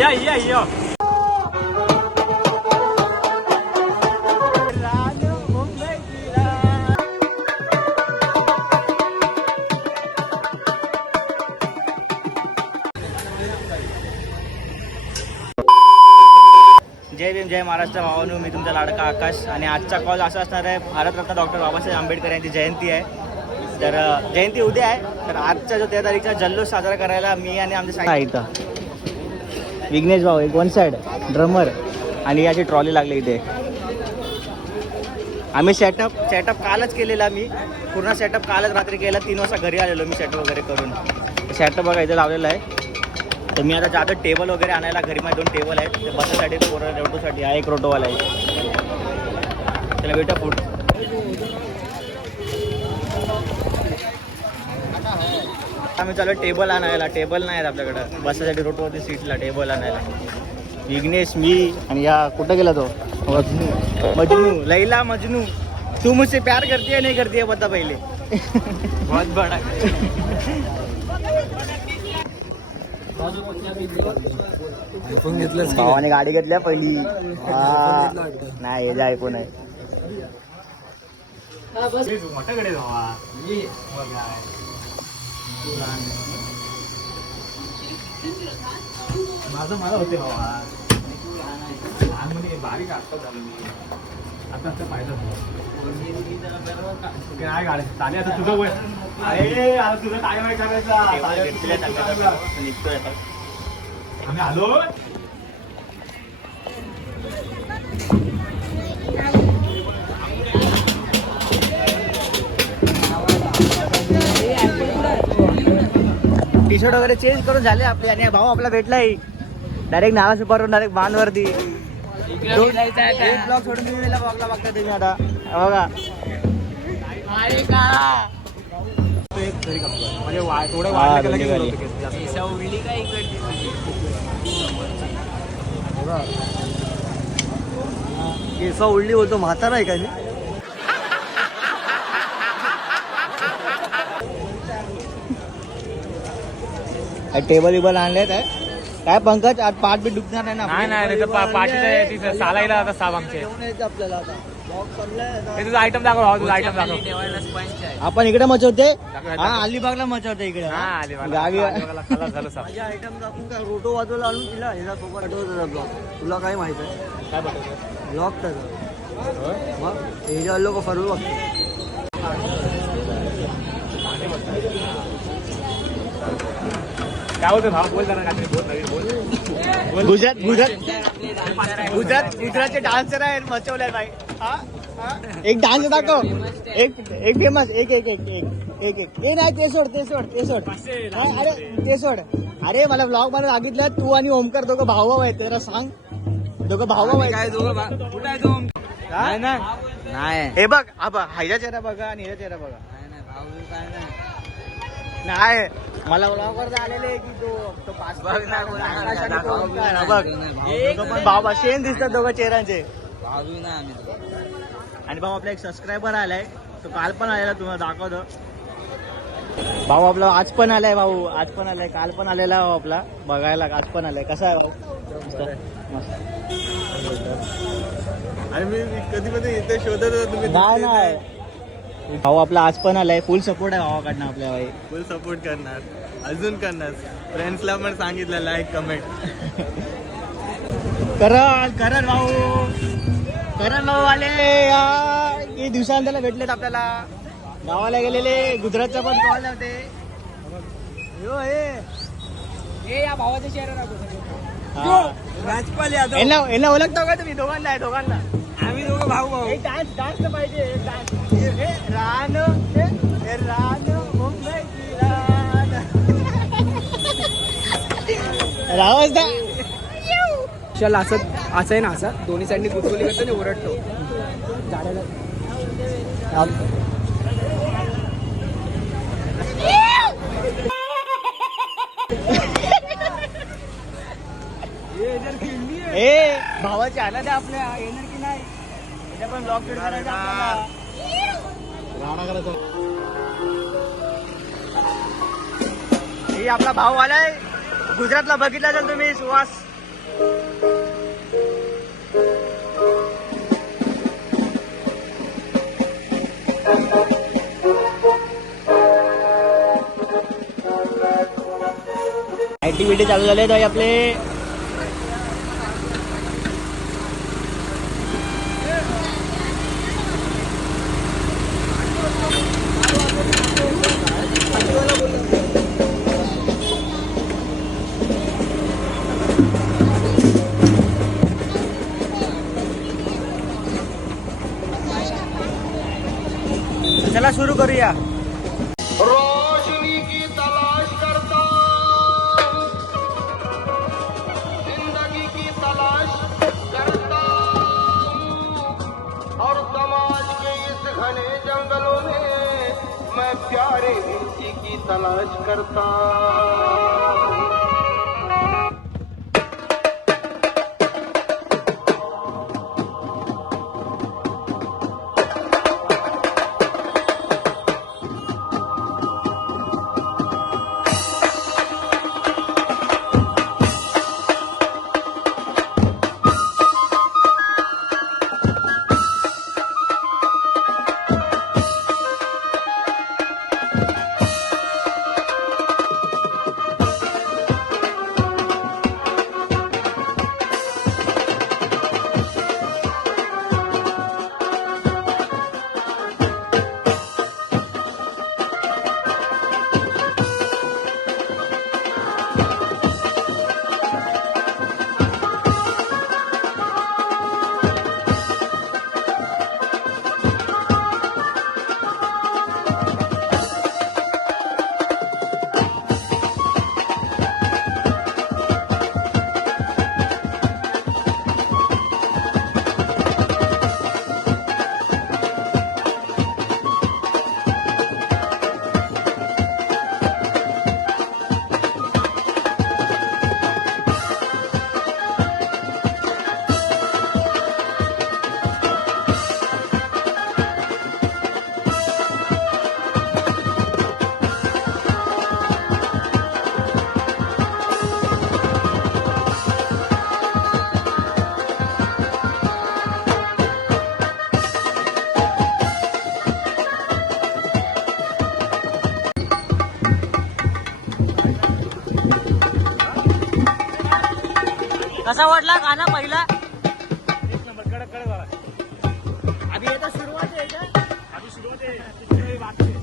या जय भीम जय महाराष्ट्र भावानू. मी तुमचा लाडका आकाश आणि आजचा कॉल असा असणार आहे. भारतरत्न डॉक्टर बाबासाहेब आंबेडकर यांची जयंती आहे. तर जयंती उद्या आहे. तर आजच्या जो 13 तारीखचा जल्लोष साजरा करायला मी आणि आमच्या इथं विघ्नेश भाऊ एक वन साईड ड्रमर आणि याची ट्रॉली लागली इथे. आम्ही सेटअप कालच केलेला. मी पूर्ण सेटअप कालच रात्री केला. 3 वाजता घरी आलेलो मी सेटअप वगैरे करून. सेटअप बघा इथे लावलेला आहे. तर मी आता जातो टेबल वगैरे आणायला. घरी माझे 2 टेबल आहेत. ते बसासाठी रोटोसाठी हा एक रोटोवाला आहे. त्याला भेटा फूड. आम्ही चालू टेबल आणायला. टेबल नाही आहेत आपल्याकडं बसासाठी रोटोवरती सीटला टेबल आणायला. विघ्नेश मी आणि या कुठं गेला तो मजनू लैला मजनू. तू मुझसे प्यार करती है नहीं करती है बता पहिले. बहुत बड़ा भावाने गाडी घेतल्या पहिली. नाही हे जाय कोण आहे माझं मला होते भावा लहानमध्ये बारीक आत्ता झालं. मी आता पाहिलं काय गाडी चालेल. आता तुझं वय अरे आता तुझं काय वय करायचा निघतोय आता आम्ही आलो. टी शर्ट वगैरे चेंज करून झाले आपले. आणि भाऊ आपला भेटलाय डायरेक्ट नावा सुपारून डायरेक्ट बांधवरती. ब्लॉग सोडून तुम्ही ब्लॉगला बघता तुम्ही आता बघा. केसा उडली बोलतो म्हातारा आहे का मी. टेबल विबल आणलेत आहे काय पंकज. आज पाठ बी डुबणार नाही ना. नाही पाठी सालायला आता साब आमचे आपल्याला आता तुझा आयटम दाखव. तुझा आयटम दाखव. आपण इकडे मचवते. हा अलिबागला मचवते इकडे गावी. माझे आयटम दाखवून काय रोटो वाजवला आणून तिला ह्याचा सोबत आठवत ब्लॉग. तुला काय माहित आहे काय बघायचं ब्लॉग त्याचा मग ह्याच्या लोक फरवू बघतो. काय होतं भाव बोल जरा काहीतरी बोल. गुजरातचे डान्सर आहेत मचवले भाई. एक डान्स दाखव. एक फेमस एक नाही ते सोड. अरे ते सोड. अरे मला ब्लॉग मध्ये सांगितलं तू आणि ओमकार दोघं भाऊ आहेत. जरा सांग दोघं भाऊ आहेत. नाही हे बघ हायचा चेहरा बघा आणि ह्याचा चेहरा बघा. नाही मला ब्लॉगवर आलेले की तो पाच बघ भाऊ सेम दिसतात दोघं चेहऱ्यांचे. आणि भाऊ आपला एक सबस्क्रायबर आलाय. तो काल पण आलेला तुम्हाला दाखवतो. भाऊ आपला आज पण आलाय. भाऊ आज पण आलाय. काल पण आलेला भाऊ आपला बघायला. आज पण आलाय. कसा आहे भाऊ. आणि मी कधी इथे शोधत होतो तुम्ही. नाही भाऊ आपला आज पण आलाय. फुल सपोर्ट आहे भावाकडनं आपल्या. भाई फुल सपोर्ट करणार. अजून करणार. फ्रेंड्सला पण सांगितलं लाईक कमेंट करण भाऊ आले. किती दिवसांनी भेटलेत आपल्याला. गावाला गेलेले. गुजरातचा पण कॉल होते. या भावाचा चेहरा राजपाल यादव. यांना ओळखतो का तुम्ही दोघांना. आम्ही दोघं भाऊ. एक डान्स तर पाहिजे. रान मुंबई रावसदा चल असं आहे ना. असं दोन्ही साईडनी गुटगुली करतो आणि ओरडतो. भावाची आला द्या आपल्या येणार की नाही. पण ब्लॉग करायचा आपला भाऊ आलाय. गुजरातला बघितला असेल तुम्ही सुहास. ऍक्टिव्हिटी चालू झाले तर आपले चला सुरू करूया. रोशनी की तलाश करता हूं, जिंदगी की तलाश करता हूं, और समाज के इस घने जंगलों में मैं प्यारे व्यक्ति की तलाश करता हूं. कसा वाटला गाणं पहिला? एक नंबर कडक कडक झाला. आधी आता सुरुवात आहे का? आधी सुरुवात आहे तिथे बाकी आहे.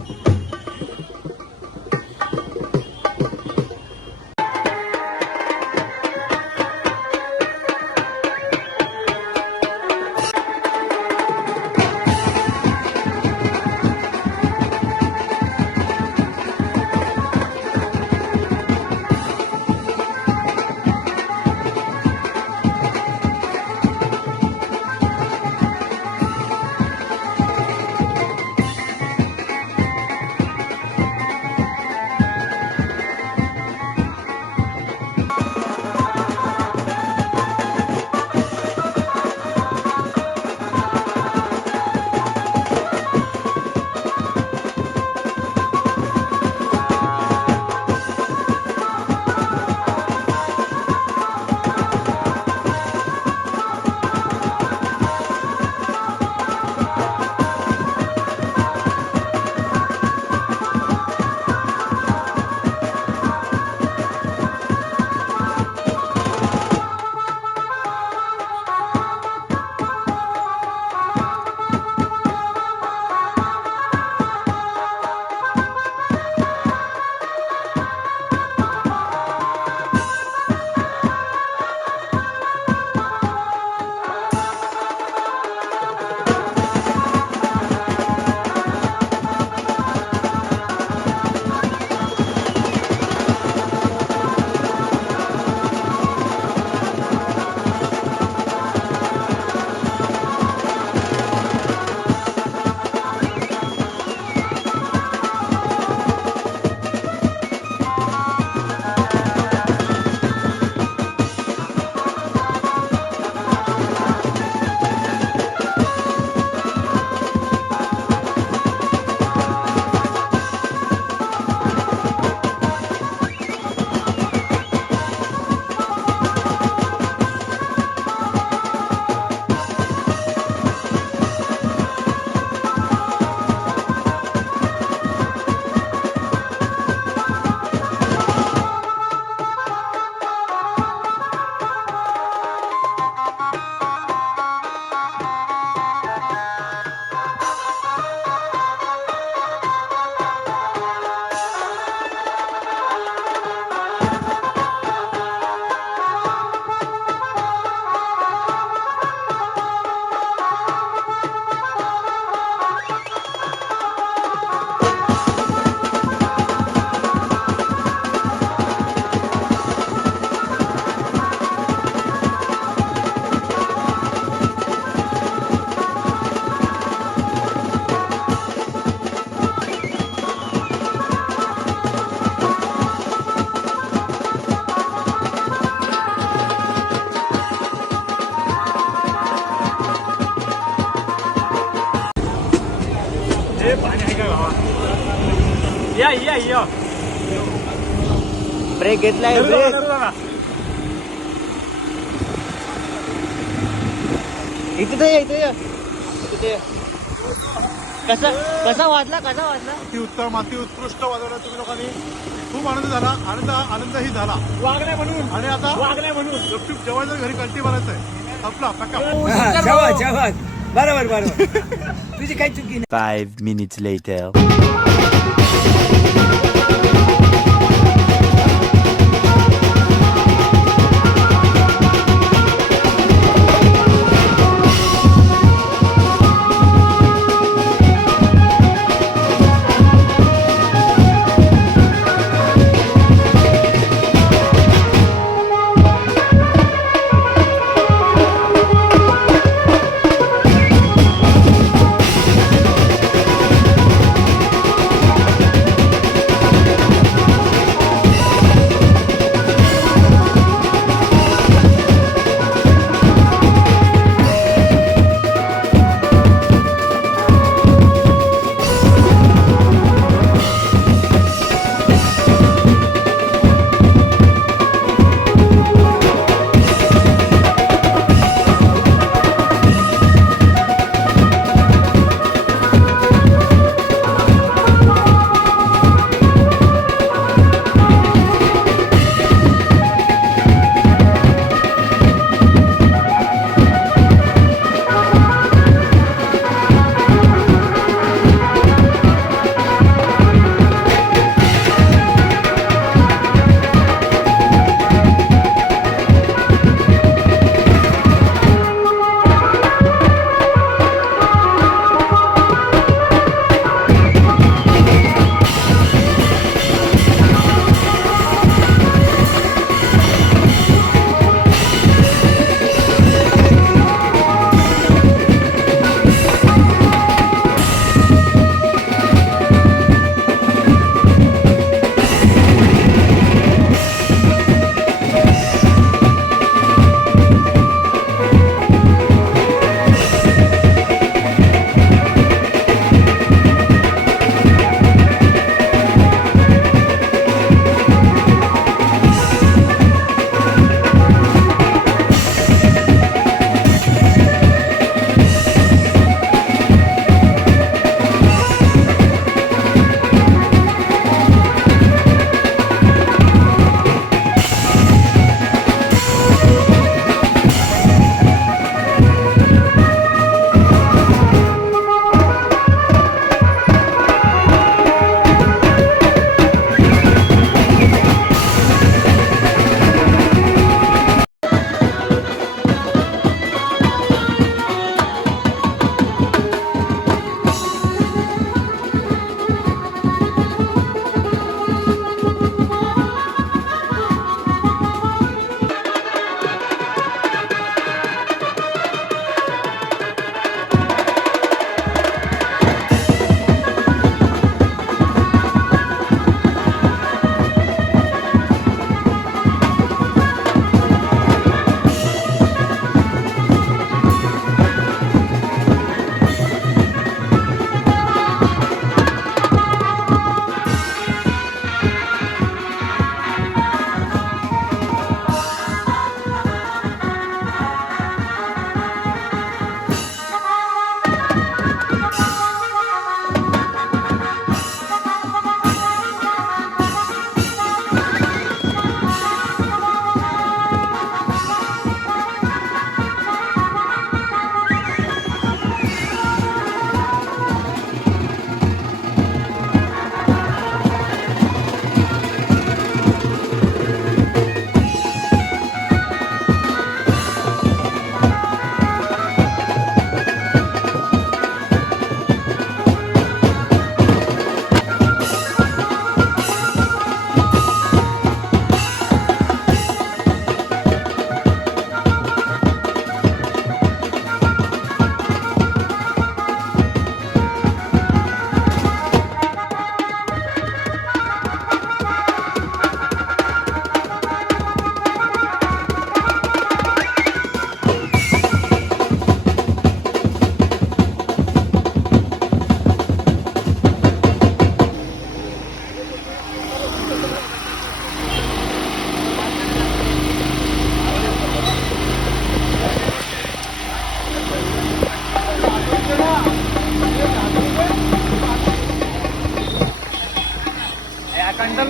ब्रेक घेतलाय ब्रेक. इथे ये, इथे ये. इथे ये. कसा वाजला अति उत्तम अति उत्कृष्ट वाजवलं तुम्ही लोकांनी. खूप आनंद झाला. आनंदही झाला वागलाय म्हणून. आणि आता वागलाय म्हणून गपचूप जेवायचं घरी कल्टी बनायचंय. आपला पक्का. बरोबर तुझी काही चुकी नाही. 5 minutes later.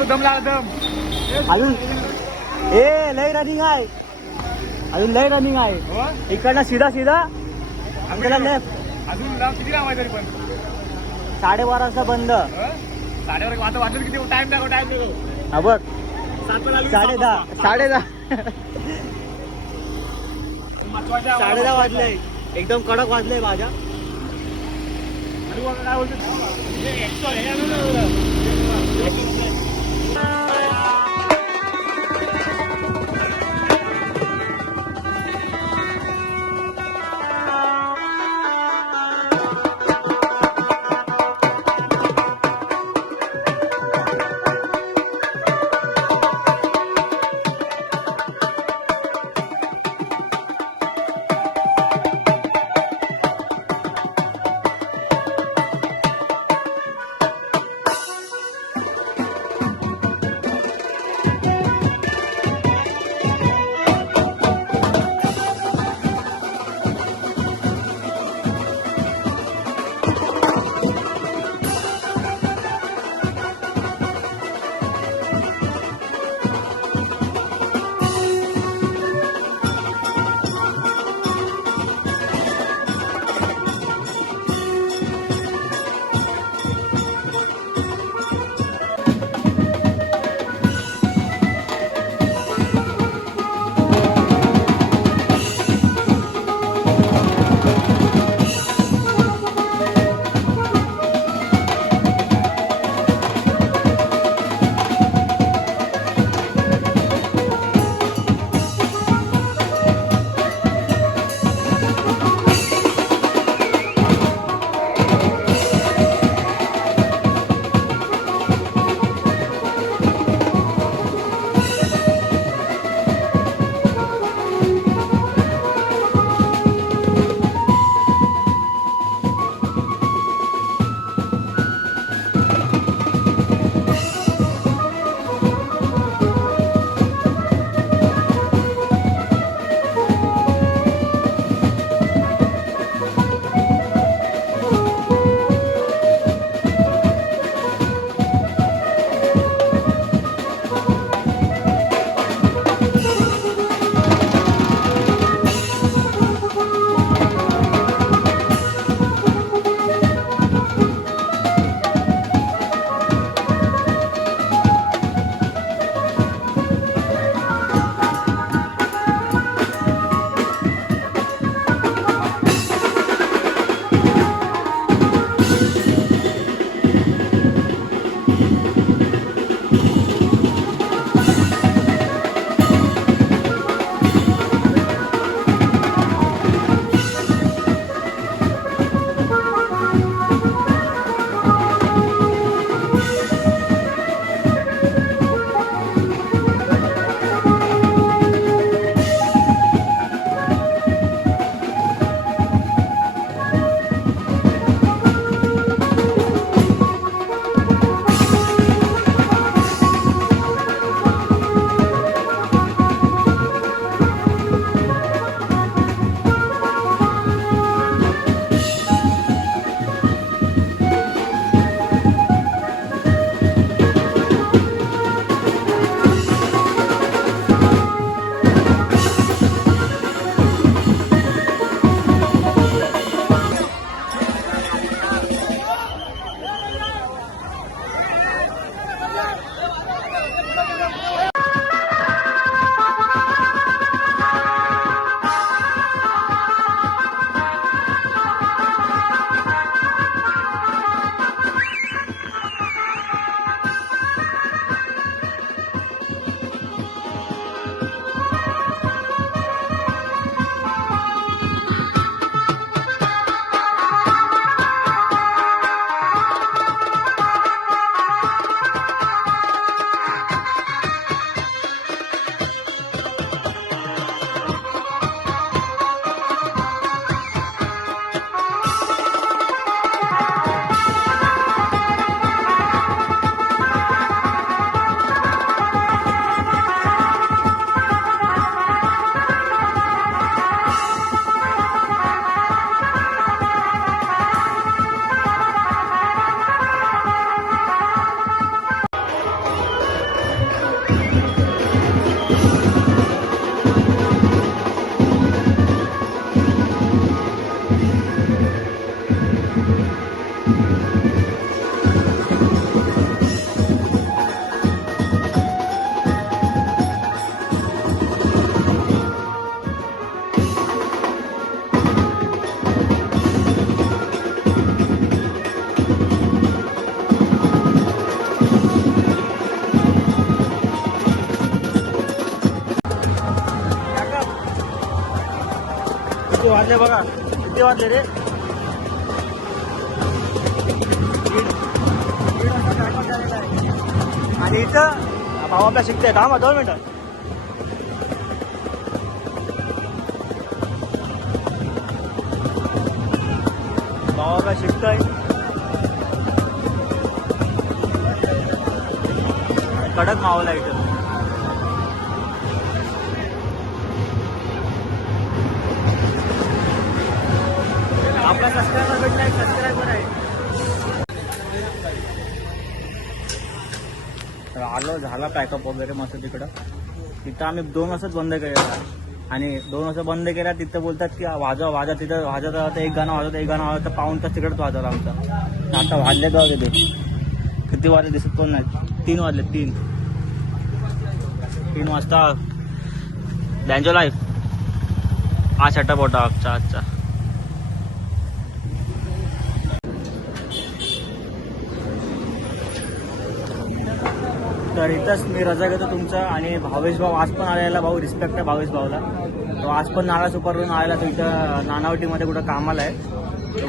दम लागला दम. अजून ए लय रनिंग आहे, अजून लय रनिंग आहे. इकडनं सीधा सीधा आपल्याला लेफ्ट. अजून किती लांब आहे तरी पण 12:30 वाजता बंद. साडेवर आता वाजत किती टाइम टाकू टाइम देतो. हा बघ 10:30 10:30 वाजले, एकदम कडक वाजले माझ्या. काय बोलतो किती वाजले बघा, किती वाजले रे? आणि इथं भाऊ आपला शिकतोय का? मग 2 मिनिटं. भाऊ आपला शिकतोय. कडक मावला इथं. आपला सबस्क्रायबर भेटला एक सबस्क्रायबर आहे. तर आलो, झाला पॅकअप वगैरे मस्त तिकडं. तिथं आम्ही 2 वाजताच बंद केलेला आणि 2 वाजता बंद केला. तिथं बोलतात की वाजवा तिथं वाजवता एक गाणं वाजवतं पाऊण तास तिकडंच वाजवलं आमचा. आता वाजले का ते किती वाजले दिसत पण नाही. 3 वाजले. 3 वाजता बँजो लाईफ. हा सेटअप होता आजचा. तर इथंच मी रजा घेतो तुमचा. आणि भावेश भाऊ आज पण आलेला. भाऊ रिस्पेक्ट आहे भावेश भाऊला. तो आज पण नाला सुपरवरून आलेला. तो इथं नानावटीमध्ये कुठं कामाला आहे. तो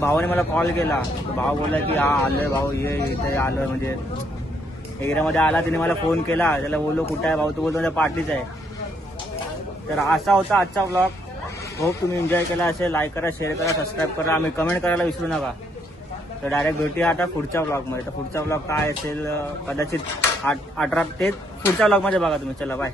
भावाने मला कॉल केला. तो भाऊ बोलला की हा आलोय भाऊ, ये इथे आलोय, म्हणजे एरियामध्ये आला. तिने मला फोन केला. त्याला बोललो कुठं आहे भाऊ? तो बोलतो माझ्या पार्टीच आहे. तर असा होता आजचा व्लॉग. होप तुम्ही एन्जॉय केला असेल. लाईक करा, शेअर करा, सबस्क्राईब करा आणि कमेंट करायला विसरू नका. तर डायरेक्ट भेटूया आता पुढच्या व्लॉगमध्ये. तर पुढचा व्लॉग काय असेल कदाचित 18 तेच पुढच्या व्लॉगमध्ये बघा तुम्ही. चला बाय.